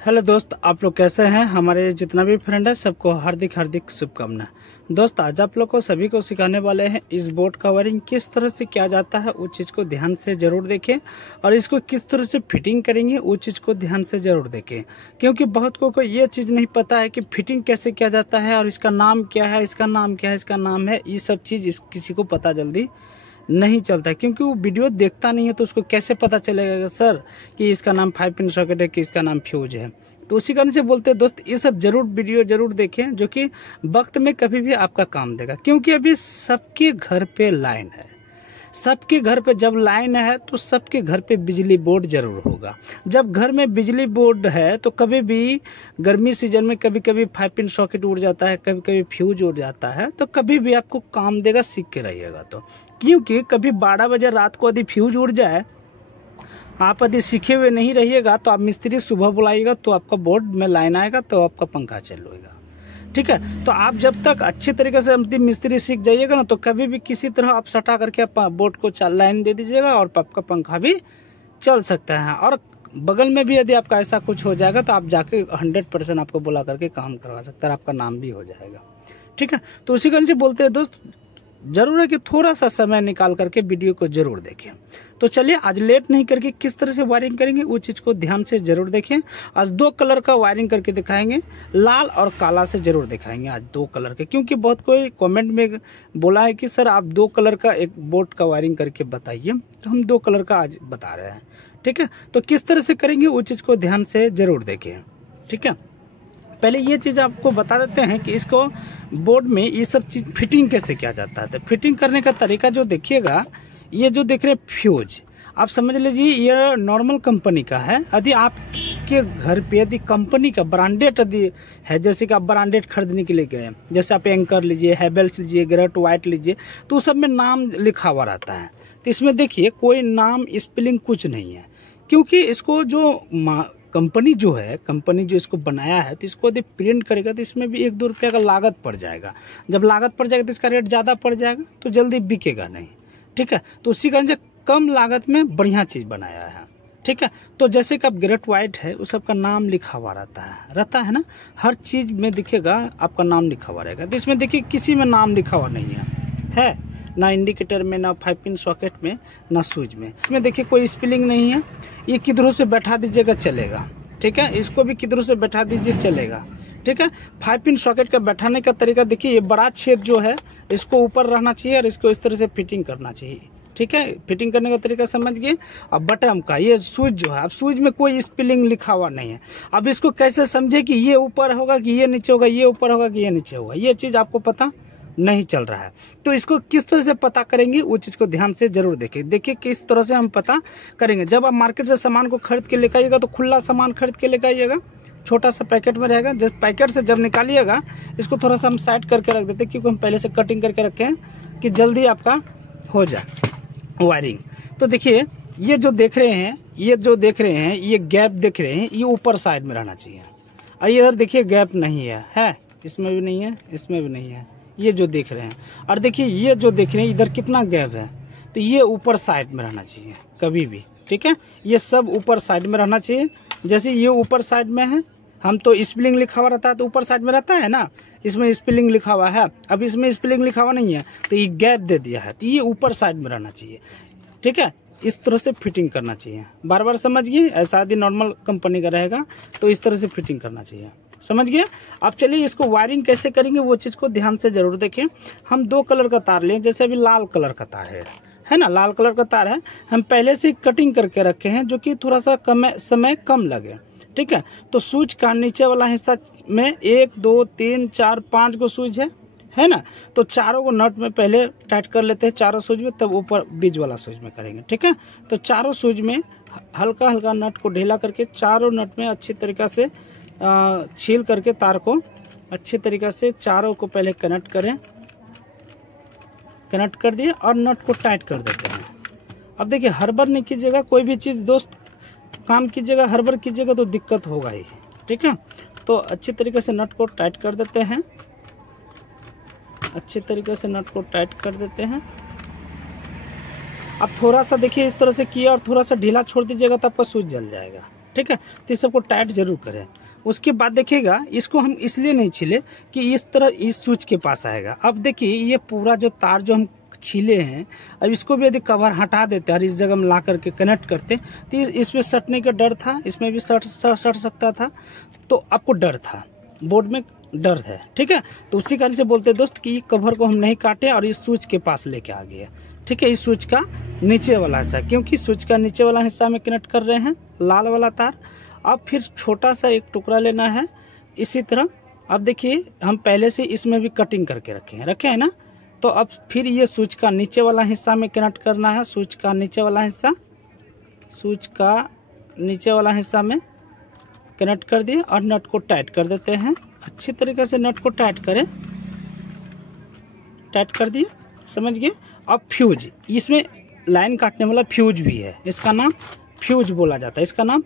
Hello दोस्त, आप लोग कैसे हैं। हमारे जितना भी फ्रेंड है सबको हार्दिक हार्दिक शुभकामनाएं। दोस्त, आज आप लोग को सभी को सिखाने वाले हैं इस बोर्ड का वायरिंग किस तरह से किया जाता है। वो चीज़ को ध्यान से जरूर देखें और इसको किस तरह से फिटिंग करेंगे वो चीज़ को ध्यान से जरूर देखें, क्योंकि बहुत को ये चीज़ नहीं पता है कि फिटिंग कैसे किया जाता है और इसका नाम क्या है, इसका नाम क्या है, इसका नाम है, ये सब चीज़ किसी को पता जल्दी नहीं चलता है, क्योंकि वो वीडियो देखता नहीं है तो उसको कैसे पता चलेगा सर कि इसका नाम 5 पिन सॉकेट है कि इसका नाम फ्यूज है। तो उसी कारण से बोलते हैं दोस्त, ये सब जरूर वीडियो जरूर देखें जो कि वक्त में कभी भी आपका काम देगा, क्योंकि अभी सबके घर पे लाइन है। सबके घर पे जब लाइन है तो सबके घर पे बिजली बोर्ड जरूर होगा। जब घर में बिजली बोर्ड है तो कभी भी गर्मी सीजन में कभी कभी 5 पिन सॉकेट उड़ जाता है, कभी कभी फ्यूज उड़ जाता है, तो कभी भी आपको काम देगा, सीख के रहिएगा। तो क्योंकि कभी 12 बजे रात को यदि फ्यूज उड़ जाए, आप यदि सीखे हुए नहीं रहिएगा तो आप मिस्त्री सुबह बुलाइएगा तो आपका बोर्ड में लाइन आएगा तो आपका पंखा चलेगा। ठीक है, तो आप जब तक अच्छी तरीके से मिस्त्री सीख जाइएगा ना तो कभी भी किसी तरह आप सटा करके आप बोर्ड को लाइन दे दीजिएगा और आपका पंखा भी चल सकता है। और बगल में भी यदि आपका ऐसा कुछ हो जाएगा तो आप जाके 100% आपको बुला करके काम करवा सकते हैं, आपका नाम भी हो जाएगा। ठीक है, तो उसी कारण से बोलते हैं दोस्त, जरूर है कि थोड़ा सा समय निकाल करके वीडियो को जरूर देखें। तो चलिए आज लेट नहीं करके किस तरह से वायरिंग करेंगे वो चीज को ध्यान से जरूर देखें। आज 2 कलर का वायरिंग करके दिखाएंगे, लाल और काला से जरूर दिखाएंगे आज 2 कलर के, क्योंकि बहुत कोई कमेंट में बोला है कि सर आप 2 कलर का एक बोर्ड का वायरिंग करके बताइए, तो हम 2 कलर का आज बता रहे हैं। ठीक है, तो किस तरह से करेंगे वो चीज को ध्यान से जरूर देखें। ठीक है, पहले ये चीज आपको बता देते हैं कि इसको बोर्ड में ये सब चीज फिटिंग कैसे किया जाता है। तो फिटिंग करने का तरीका जो देखिएगा, ये जो देख रहे फ्यूज, आप समझ लीजिए ये नॉर्मल कंपनी का है। यदि आपके घर पे यदि कंपनी का ब्रांडेड यदि है, जैसे कि आप ब्रांडेड खरीदने के लिए गए, जैसे आप एंकर लीजिए, हैवेल्स लीजिए, ग्रेट वाइट लीजिए, तो उस सब में नाम लिखा हुआ रहता है। तो इसमें देखिए कोई नाम स्पेलिंग कुछ नहीं है, क्योंकि इसको जो कंपनी जो है, कंपनी जो इसको बनाया है, तो इसको यदि प्रिंट करेगा तो इसमें भी 1-2 रुपये का लागत पड़ जाएगा। जब लागत पड़ जाएगा तो इसका रेट ज़्यादा पड़ जाएगा तो जल्दी बिकेगा नहीं। ठीक है, तो उसी कारण से कम लागत में बढ़िया चीज़ बनाया है। ठीक है, तो जैसे कि आप ग्रेट वाइट है उस सबका नाम लिखा हुआ रहता है ना, हर चीज़ में दिखेगा आपका नाम लिखा हुआ रहेगा। तो इसमें देखिए किसी में नाम लिखा हुआ नहीं है ना इंडिकेटर में, ना 5 पिन सॉकेट में, ना स्विच में। इसमें देखिए कोई स्पेलिंग नहीं है। ये किधरों से बैठा दीजिएगा चलेगा। ठीक है, इसको भी किधरों से बैठा दीजिए चलेगा। ठीक है, 5 पिन सॉकेट का बैठाने का तरीका देखिए, ये बड़ा छेद जो है इसको ऊपर रहना चाहिए और इसको इस तरह से फिटिंग करना चाहिए। ठीक है, फिटिंग करने का तरीका समझ गए। अब बटन का ये स्विच जो है, अब स्विच में कोई स्पेलिंग लिखा हुआ नहीं है। अब इसको कैसे समझे कि ये ऊपर होगा कि ये नीचे होगा, ये ऊपर होगा कि ये नीचे होगा, ये चीज आपको पता नहीं चल रहा है। तो इसको किस तरह से पता करेंगे वो चीज को ध्यान से जरूर देखें। देखिए किस तरह से हम पता करेंगे। जब आप मार्केट से सामान को खरीद के लेकर आइएगा तो खुला सामान खरीद के लेकर आइएगा, छोटा सा पैकेट में रहेगा। जब पैकेट से जब निकालिएगा इसको थोड़ा सा हम साइड करके रख देते हैं, क्योंकि हम पहले से कटिंग करके रखे हैं कि जल्दी आपका हो जाए वायरिंग। तो देखिए ये जो देख रहे हैं, ये गैप देख रहे हैं, ये ऊपर साइड में रहना चाहिए। और इधर देखिए गैप नहीं है, इसमें भी नहीं है, इसमें भी नहीं है, ये जो देख रहे हैं। और देखिए ये जो देख रहे हैं इधर कितना गैप है, तो ये ऊपर साइड में रहना चाहिए कभी भी। ठीक है, ये सब ऊपर साइड में रहना चाहिए। जैसे ये ऊपर साइड में है, हम तो स्पेलिंग लिखा हुआ रहता है तो ऊपर साइड में रहता है ना, इसमें स्पेलिंग लिखा हुआ है। अब इसमें स्पेलिंग लिखा हुआ नहीं है तो ये गैप दे दिया है, तो ये ऊपर साइड में रहना चाहिए। ठीक है, इस तरह से फिटिंग करना चाहिए। बार बार समझिए, ऐसा यदि नॉर्मल कंपनी का रहेगा तो इस तरह से फिटिंग करना चाहिए। समझ गए। अब चलिए इसको वायरिंग कैसे करेंगे वो चीज को ध्यान से जरूर देखें। हम 2 कलर का तार लें, जैसे अभी लाल कलर का तार है ना, लाल कलर का तार है, हम पहले से कटिंग करके रखे हैं जो कि थोड़ा सा समय कम लगे। ठीक है, तो स्विच का नीचे वाला हिस्सा में 1 2 3 4 5 गो स्विच है ना, तो चारों को नट में पहले टाइट कर लेते हैं, चारों स्विच में, तब ऊपर बीच वाला स्विच में करेंगे। ठीक है, तो चारों स्विच में हल्का हल्का नट को ढीला करके चारों नट में अच्छी तरीका से छील करके तार को अच्छी तरीके से चारों को पहले कनेक्ट कर दिए और नट को टाइट कर देते हैं। अब देखिए हड़बड़ नहीं कीजिएगा, कोई भी चीज़ दोस्त काम कीजिएगा हड़बड़ कीजिएगा तो दिक्कत होगा ही। ठीक है, तो अच्छी तरीके से नट को टाइट कर देते हैं, अच्छी तरीके से नट को टाइट कर देते हैं। अब थोड़ा सा देखिए इस तरह से किया और थोड़ा सा ढीला छोड़ दीजिएगा तो आपका स्विच जल जाएगा। ठीक है। तो इस सबको टाइट जरूर करें। उसके बाद देखिएगा, इसको हम इसलिए नहीं छीले कि इस तरह इस स्विच के पास आएगा। अब देखिए ये पूरा जो तार जो हम छीले हैं, अब इसको भी यदि कवर हटा देते और इस जगह में ला करके कनेक्ट करते तो इसमें सटने का डर था, इसमें भी सट सकता था, तो आपको डर था, बोर्ड में डर है, ठीक है। तो उसी कारण से बोलते दोस्त कि कवर को हम नहीं काटे और इस स्विच के पास लेके आ गए, ठीक है। इस स्विच का नीचे वाला हिस्सा, क्योंकि स्विच का नीचे वाला हिस्सा में कनेक्ट कर रहे हैं लाल वाला तार। अब फिर छोटा सा एक टुकड़ा लेना है इसी तरह। अब देखिए हम पहले से इसमें भी कटिंग करके रखे हैं ना, तो अब फिर ये स्विच का नीचे वाला हिस्सा में कनेक्ट करना है। स्विच का नीचे वाला हिस्सा में कनेक्ट कर दिए और नट को टाइट कर देते हैं। अच्छी तरीके से नट को टाइट कर दिए, समझ गए। अब फ्यूज, इसमें लाइन काटने वाला फ्यूज भी है, इसका नाम फ्यूज बोला जाता है, इसका नाम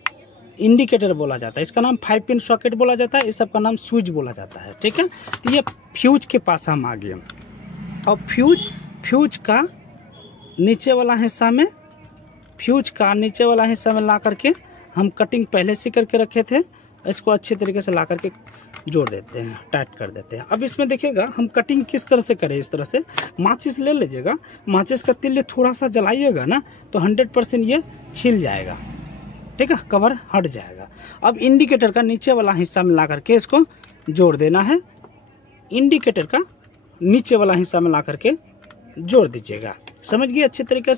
इंडिकेटर बोला जाता है, इसका नाम 5 पिन सॉकेट बोला जाता है, इस सब का नाम स्विच बोला जाता है, ठीक है। तो ये फ्यूज के पास हम आ गए। अब फ्यूज का नीचे वाला हिस्सा में ला करके हम कटिंग पहले से करके रखे थे, इसको अच्छे तरीके से ला करके जोड़ देते हैं, टाइट कर देते हैं। अब इसमें देखिएगा हम कटिंग किस तरह से करें। इस तरह से माचिस ले लीजिएगा, माचिस का तिल्ले थोड़ा सा जलाइएगा ना तो 100% ये छिल जाएगा, ठीक है, कवर हट जाएगा। अब इंडिकेटर का नीचे वाला हिस्सा में ला करके इसको जोड़ देना है, इंडिकेटर का नीचे वाला हिस्सा में ला करके जोड़ दीजिएगा, समझ गए अच्छे तरीके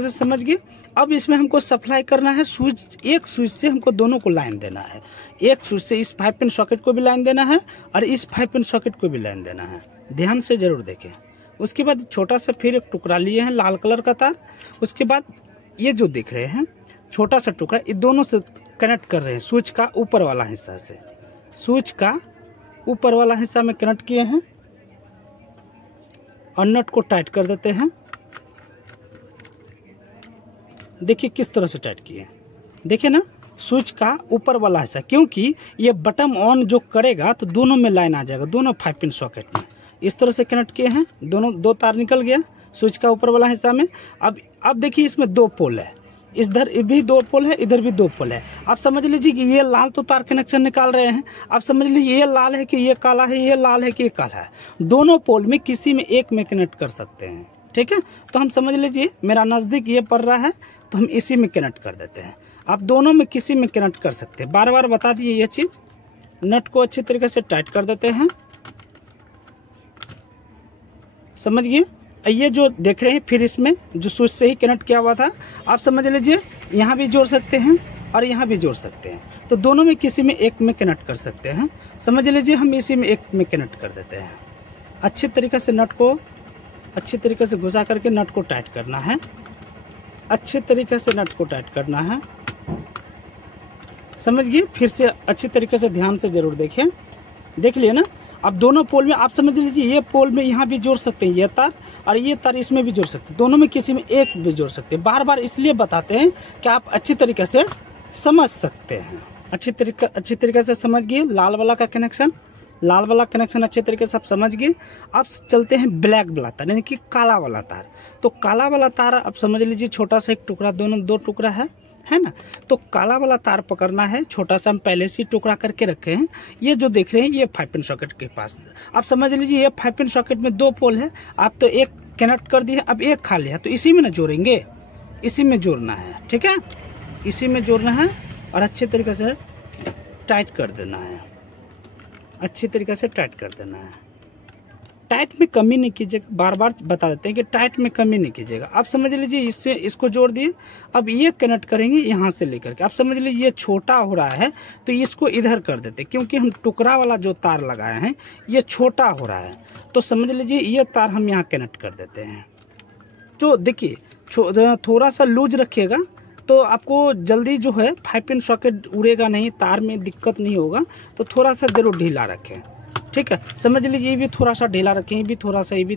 से समझ गए। अब इसमें हमको सप्लाई करना है स्विच, एक स्विच से हमको दोनों को लाइन देना है। एक स्विच से इस 5 पिन सॉकेट को भी लाइन देना है और इस 5 पिन सॉकेट को भी लाइन देना है, ध्यान से जरूर देखें। उसके बाद छोटा सा फिर एक टुकड़ा लिए हैं लाल कलर का तार। उसके बाद ये जो दिख रहे हैं छोटा सा टुकड़ा, ये दोनों से कनेक्ट कर रहे हैं स्विच का ऊपर वाला हिस्सा से, स्विच का ऊपर वाला हिस्सा में कनेक्ट किए हैं और नट को टाइट कर देते हैं। देखिए किस तरह से टाइट किए हैं, देखिए ना, स्विच का ऊपर वाला हिस्सा, क्योंकि ये बटन ऑन जो करेगा तो दोनों में लाइन आ जाएगा, दोनों 5 पिन सॉकेट में इस तरह से कनेक्ट किए हैं। दो तार निकल गया स्विच का ऊपर वाला हिस्सा में। अब देखिए इसमें 2 पोल है, इधर भी 2 पोल है, इधर भी 2 पोल है। आप समझ लीजिए कि ये लाल तो तार कनेक्शन निकाल रहे हैं, आप समझ लीजिए ये लाल है कि ये काला है, ये लाल है कि ये काला है। दोनों पोल में किसी में एक में कनेक्ट कर सकते हैं, ठीक है। तो हम समझ लीजिए मेरा नजदीक ये पड़ रहा है तो हम इसी में कनेक्ट कर देते हैं। आप दोनों में किसी में कनेक्ट कर सकते हैं, बार बार बता दिए ये चीज। नट को अच्छी तरीके से टाइट कर देते हैं, समझ गए। ये जो देख रहे हैं फिर इसमें जो स्विच से ही कनेक्ट किया हुआ था, आप समझ लीजिए यहाँ भी जोड़ सकते हैं और यहाँ भी जोड़ सकते हैं, तो दोनों में किसी में एक में कनेक्ट कर सकते हैं। समझ लीजिए हम इसी में एक में कनेक्ट कर देते हैं। अच्छी तरीके से नट को अच्छी तरीके से घुसा करके नट को टाइट करना है, अच्छे तरीके से नट को टाइट करना है, समझ गए। फिर से अच्छी तरीके से ध्यान से जरूर देखें, देख लिए ना। अब दोनों पोल में आप समझ लीजिए ये पोल में यहाँ भी जोड़ सकते हैं ये तार, और ये तार इसमें भी जोड़ सकते हैं, दोनों में किसी में एक भी जोड़ सकते हैं। बार बार इसलिए बताते हैं कि आप अच्छी तरीके से समझ सकते हैं। अच्छी तरीके से समझ गए लाल वाला कनेक्शन अच्छे तरीके से आप समझ गए। अब चलते हैं ब्लैक वाला तार, यानी कि काला वाला तार। तो काला वाला तार आप समझ लीजिए छोटा सा एक टुकड़ा, दोनों 2 टुकड़ा है ना। तो काला वाला तार पकड़ना है, छोटा सा हम पहले से टुकड़ा करके रखे हैं। ये जो देख रहे हैं ये 5 पिन सॉकेट के पास, आप समझ लीजिए ये 5 पिन सॉकेट में 2 पोल है, आप तो एक कनेक्ट कर दिए, अब एक खाली है तो इसी में ना जोड़ेंगे, इसी में जोड़ना है, ठीक है, इसी में जोड़ना है और अच्छे तरीके से टाइट कर देना है, अच्छी तरीके से टाइट कर देना है। टाइट में कमी नहीं कीजिएगा, बार बार बता देते हैं कि टाइट में कमी नहीं कीजिएगा। आप समझ लीजिए इससे इसको जोड़ दिए, अब ये कनेक्ट करेंगे यहाँ से लेकर के। आप समझ लीजिए ये छोटा हो रहा है तो इसको इधर कर देते हैं, क्योंकि हम टुकड़ा वाला जो तार लगाए हैं ये छोटा हो रहा है, तो समझ लीजिए ये तार हम यहाँ कनेक्ट कर देते हैं। तो देखिए थोड़ा सा लूज रखिएगा तो आपको जल्दी जो है 5 पिन सॉकेट उड़ेगा नहीं, तार में दिक्कत नहीं होगा। तो थोड़ा सा जरूर ढीला रखें, ठीक है। समझ लीजिए ये भी थोड़ा सा ढीला रखें, ये भी थोड़ा सा, ये भी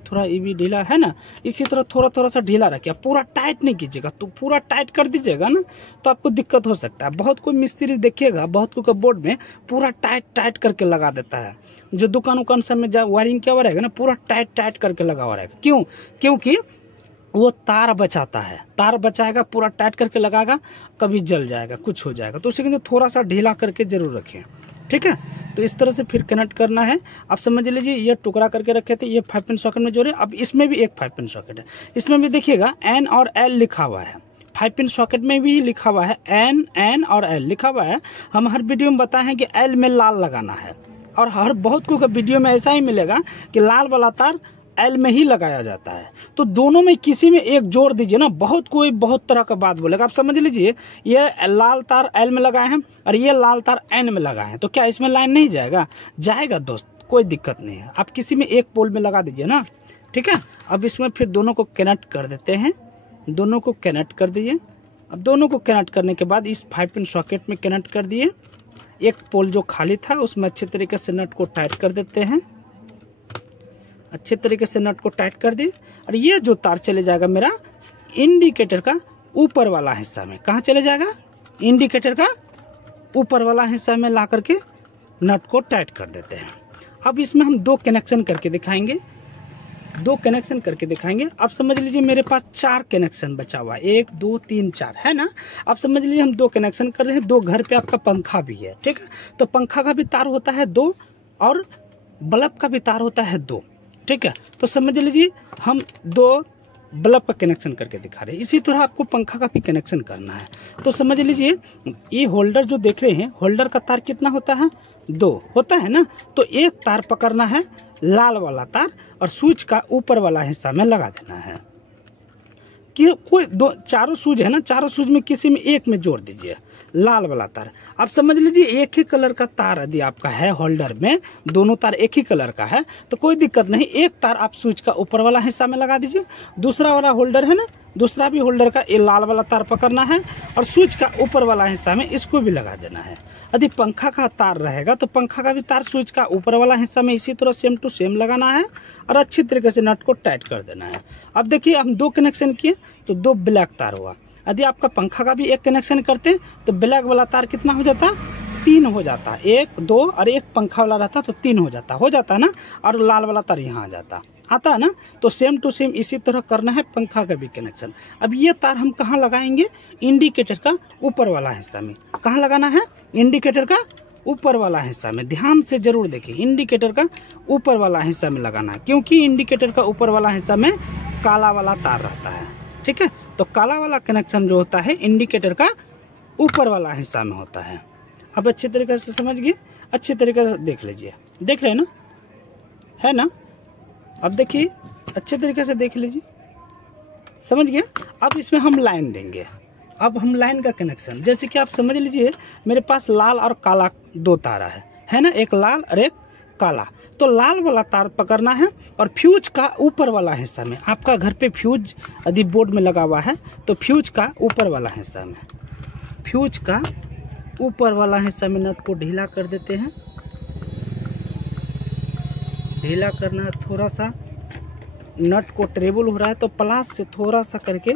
ढीला है ना, इसी तरह थोड़ा सा ढीला रखिए। पूरा टाइट नहीं कीजिएगा, तो पूरा टाइट कर दीजिएगा ना तो आपको दिक्कत हो सकता है। बहुत कोई मिस्त्री देखिएगा, बहुत कोई बोर्ड में पूरा टाइट करके लगा देता है। जो दुकान उकान सब में वायरिंग किया हुआ रहेगा ना, पूरा टाइट करके लगा हुआ रहेगा। क्योंकि वो तार बचाता है, तार बचाएगा, पूरा टाइट करके लगाएगा, कभी जल जाएगा, कुछ हो जाएगा, तो उसे कहते थोड़ा सा ढीला करके जरूर रखें। ठीक है, तो इस तरह से फिर कनेक्ट करना है। आप समझ लीजिए ये टुकड़ा करके रखे थे, ये 5 पिन सॉकेट में जोड़े। अब इसमें भी एक 5 पिन सॉकेट है, इसमें भी देखिएगा N और L लिखा हुआ है। 5 पिन सॉकेट में भी लिखा हुआ है N और L लिखा हुआ है। हम हर वीडियो में बताए हैं कि L में लाल लगाना है, और हर बहुत को वीडियो में ऐसा ही मिलेगा कि लाल वाला तार L में ही लगाया जाता है। तो दोनों में किसी में एक जोड़ दीजिए ना, बहुत कोई बहुत तरह का बात बोलेगा। आप समझ लीजिए ये लाल तार L में लगाए हैं और ये लाल तार N में लगाए हैं, तो क्या इसमें लाइन नहीं जाएगा? जाएगा दोस्त, कोई दिक्कत नहीं है। आप किसी में एक पोल में लगा दीजिए ना। ठीक है, अब इसमें फिर दोनों को कनेक्ट कर देते हैं, दोनों को कनेक्ट कर दीजिए। अब दोनों को कनेक्ट करने के बाद इस 5 पिन सॉकेट में कनेक्ट कर दिए। एक पोल जो खाली था उसमें अच्छे तरीके से नट को टाइट कर देते हैं, अच्छे तरीके से नट को टाइट कर दिए। और ये जो तार चले जाएगा मेरा इंडिकेटर का ऊपर वाला हिस्सा में। कहाँ चले जाएगा? इंडिकेटर का ऊपर वाला हिस्सा में ला करके नट को टाइट कर देते हैं। अब इसमें हम 2 कनेक्शन करके दिखाएंगे, 2 कनेक्शन करके दिखाएंगे। आप समझ लीजिए मेरे पास 4 कनेक्शन बचा हुआ है, 1 2 3 4 है ना। आप समझ लीजिए हम 2 कनेक्शन कर रहे हैं। 2 घर पे आपका पंखा भी है, ठीक है, तो पंखा का भी तार होता है 2 और बल्ब का भी तार होता है 2। ठीक है, तो समझ लीजिए हम 2 बल्ब का कनेक्शन करके दिखा रहे हैं। इसी तरह आपको पंखा का भी कनेक्शन करना है। तो समझ लीजिए ये होल्डर जो देख रहे हैं, होल्डर का तार कितना होता है? 2 होता है ना। तो एक तार पकड़ना है लाल वाला तार और स्विच का ऊपर वाला हिस्सा में लगा देना है। कि कोई 2 चारों स्विच है ना, चारों स्विच में किसी में एक में जोड़ दीजिए लाल वाला तार। आप समझ लीजिए एक ही कलर का तार यदि आपका है होल्डर में, दोनों तार एक ही कलर का है तो कोई दिक्कत नहीं। एक तार आप स्विच का ऊपर वाला हिस्सा में लगा दीजिए, दूसरा वाला होल्डर है ना, दूसरा भी होल्डर का ये लाल वाला तार पकड़ना है और स्विच का ऊपर वाला हिस्सा में इसको भी लगा देना है। यदि पंखा का तार रहेगा तो पंखा का भी तार स्विच का ऊपर वाला हिस्सा में इसी तरह सेम टू सेम लगाना है और अच्छी तरीके से नट को टाइट कर देना है। अब देखिए हम 2 कनेक्शन किए तो 2 ब्लैक तार हुआ। यदि आपका पंखा का भी एक कनेक्शन करते तो ब्लैक वाला तार कितना हो जाता? 3 हो जाता। 1 2 और एक पंखा वाला रहता तो 3 हो जाता ना, और लाल वाला तार यहाँ आता है ना। तो सेम टू सेम इसी तरह करना है पंखा का भी कनेक्शन। अब ये तार हम कहाँ लगाएंगे? इंडिकेटर का ऊपर वाला हिस्सा में। कहाँ लगाना है? इंडिकेटर का ऊपर वाला हिस्सा में। ध्यान से जरूर देखिए, इंडिकेटर का ऊपर वाला हिस्सा में लगाना है, क्योंकि इंडिकेटर का ऊपर वाला हिस्सा में काला वाला तार रहता है। ठीक है, तो काला वाला कनेक्शन जो होता है इंडिकेटर का ऊपर वाला हिस्सा में होता है। अब अच्छे तरीके से समझ गए, अच्छे तरीके से देख लीजिए, देख रहे हैं ना, है ना। अब देखिए अच्छे तरीके से देख लीजिए, समझ गए। अब इसमें हम लाइन देंगे। अब हम लाइन का कनेक्शन, जैसे कि आप समझ लीजिए मेरे पास लाल और काला 2 तारा है ना, एक लाल और एक काला। तो लाल वाला तार पकड़ना है और फ्यूज का ऊपर वाला हिस्सा में, आपका घर पे फ्यूज यदि बोर्ड में लगा हुआ है तो फ्यूज का ऊपर वाला हिस्सा में, फ्यूज का ऊपर वाला हिस्सा में नट को ढीला कर देते हैं। ढीला करना है, थोड़ा सा नट को ट्रेबल हो रहा है तो प्लास से थोड़ा सा करके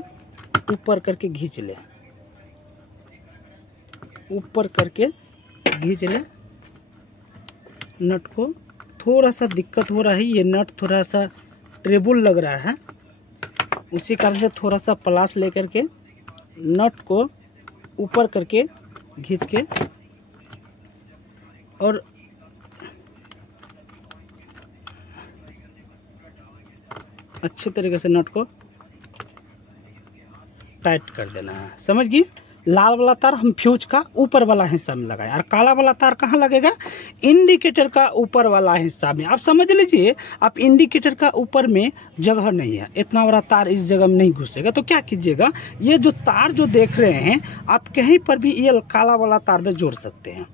ऊपर करके खींच ले, ऊपर करके खींच ले नट को। थोड़ा सा दिक्कत हो रहा है, ये नट थोड़ा सा ट्रेबल लग रहा है, उसी कारण से थोड़ा सा प्लास लेकर के नट को ऊपर करके खींच के और अच्छे तरीके से नट को टाइट कर देना है। समझ गई? लाल वाला तार हम फ्यूज का ऊपर वाला हिस्सा में लगाए और काला वाला तार कहाँ लगेगा? इंडिकेटर का ऊपर वाला हिस्सा में। आप समझ लीजिए आप इंडिकेटर का ऊपर में जगह नहीं है, इतना बड़ा तार इस जगह में नहीं घुसेगा। तो क्या कीजिएगा, ये जो तार जो देख रहे हैं आप कहीं पर भी ये काला वाला तार में जोड़ सकते हैं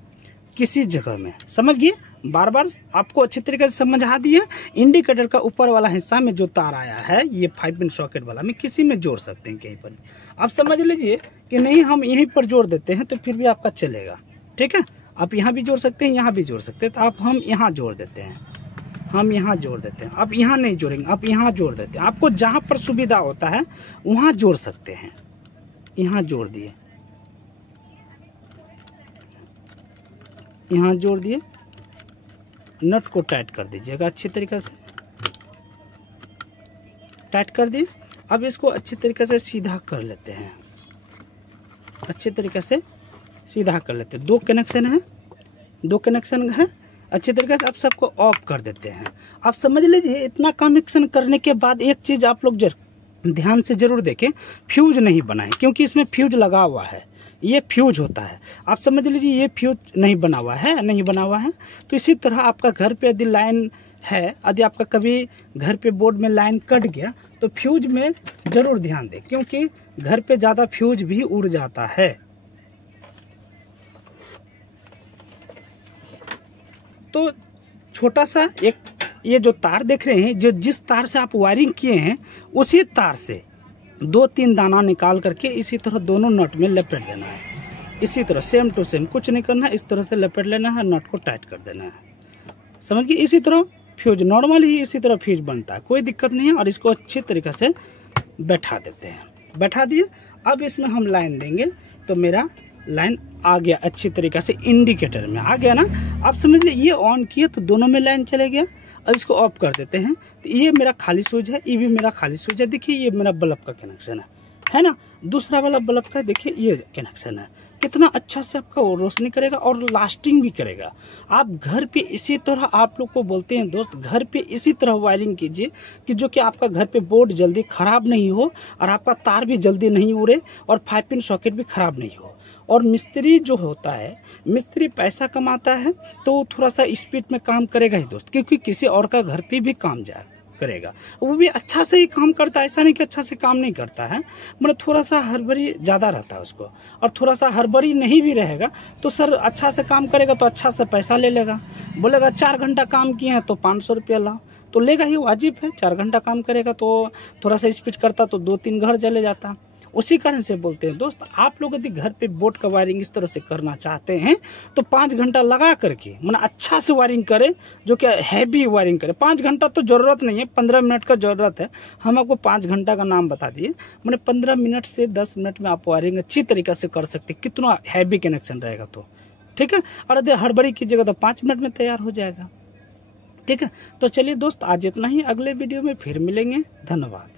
किसी जगह में। समझ गए? बार बार आपको अच्छी तरीके से समझा दिए। इंडिकेटर का ऊपर वाला हिस्सा में जो तार आया है ये 5 पिन सॉकेट वाला में किसी में जोड़ सकते हैं कहीं पर। आप समझ लीजिए कि नहीं हम यहीं पर जोड़ देते हैं तो फिर भी आपका चलेगा। ठीक है, आप यहाँ भी जोड़ सकते हैं, यहाँ भी जोड़ सकते हैं। तो आप हम यहाँ जोड़ देते हैं, हम यहाँ जोड़ देते हैं। आप यहाँ नहीं जोड़ेंगे, आप यहाँ जोड़ देते हैं। आपको जहाँ पर सुविधा होता है वहाँ जोड़ सकते हैं। यहाँ जोड़ दिए, यहाँ जोड़ दिए, नट को टाइट कर दीजिएगा अच्छी तरीके से, टाइट कर दिए। अब इसको अच्छी तरीके से सीधा कर लेते हैं, अच्छी तरीके से सीधा कर लेते हैं। 2 कनेक्शन है, 2 कनेक्शन है, अच्छी तरीके से आप सबको ऑफ कर देते हैं। आप समझ लीजिए इतना कनेक्शन करने के बाद एक चीज़ आप लोग ध्यान से जरूर देखें, फ्यूज नहीं बनाएं, क्योंकि इसमें फ्यूज लगा हुआ है, ये फ्यूज होता है। आप समझ लीजिए ये फ्यूज नहीं बना हुआ है, नहीं बना हुआ है। तो इसी तरह आपका घर पे यदि लाइन है, यदि आपका कभी घर पे बोर्ड में लाइन कट गया तो फ्यूज में जरूर ध्यान दें, क्योंकि घर पे ज़्यादा फ्यूज भी उड़ जाता है। तो छोटा सा एक ये जो तार देख रहे हैं, जो जिस तार से आप वायरिंग किए हैं उसी तार से 2-3 दाना निकाल करके इसी तरह दोनों नट में लपेट देना है। इसी तरह सेम टू सेम, कुछ नहीं करना है, इस तरह से लपेट लेना है, नट को टाइट कर देना है। समझ गए? इसी तरह फ्यूज नॉर्मल ही इसी तरह फ्यूज बनता है, कोई दिक्कत नहीं है। और इसको अच्छी तरीके से बैठा देते हैं, बैठा दिए। अब इसमें हम लाइन देंगे तो मेरा लाइन आ गया अच्छी तरीके से, इंडिकेटर में आ गया ना। आप समझ लीजिए ये ऑन किए तो दोनों में लाइन चले गया। अब इसको ऑफ कर देते हैं तो ये मेरा खाली स्विच है, ये भी मेरा खाली स्विच है। देखिए ये मेरा बल्ब का कनेक्शन है ना, दूसरा वाला बल्ब का देखिए ये कनेक्शन है। कितना अच्छा से आपका रोशनी करेगा और लास्टिंग भी करेगा। आप घर पे इसी तरह, आप लोग को बोलते हैं दोस्त, घर पे इसी तरह वायरिंग कीजिए कि जो कि आपका घर पे बोर्ड जल्दी खराब नहीं हो और आपका तार भी जल्दी नहीं उड़े और 5 पिन सॉकेट भी खराब नहीं हो। और मिस्त्री जो होता है, मिस्त्री पैसा कमाता है तो थोड़ा सा स्पीड में काम करेगा ही दोस्त, क्योंकि किसी और का घर पे भी काम करेगा, वो भी अच्छा से ही काम करता है। ऐसा नहीं कि अच्छा से काम नहीं करता है, मतलब थोड़ा सा हड़बड़ी ज़्यादा रहता है उसको, और थोड़ा सा हड़बड़ी नहीं भी रहेगा तो सर अच्छा से काम करेगा तो अच्छा से पैसा ले लेगा। बोलेगा 4 घंटा काम किए हैं तो 500 रुपया लाओ, तो लेगा ही, वाजिब है। 4 घंटा काम करेगा तो थोड़ा सा स्पीड करता तो 2-3 घर चले जाता। उसी कारण से बोलते हैं दोस्त, आप लोग यदि घर पे बोर्ड का वायरिंग इस तरह से करना चाहते हैं तो 5 घंटा लगा करके मतलब अच्छा से वायरिंग करें, जो कि हैवी वायरिंग करें। 5 घंटा तो जरूरत नहीं है, 15 मिनट का जरूरत है। हम आपको 5 घंटा का नाम बता दिए, मैंने 15 मिनट से 10 मिनट में आप वायरिंग अच्छी तरीके से कर सकते, कितना हैवी कनेक्शन रहेगा तो, ठीक है। और यदि हड़बड़ी कीजिएगा तो 5 मिनट में तैयार हो जाएगा, ठीक है। तो चलिए दोस्त, आज इतना ही, अगले वीडियो में फिर मिलेंगे। धन्यवाद।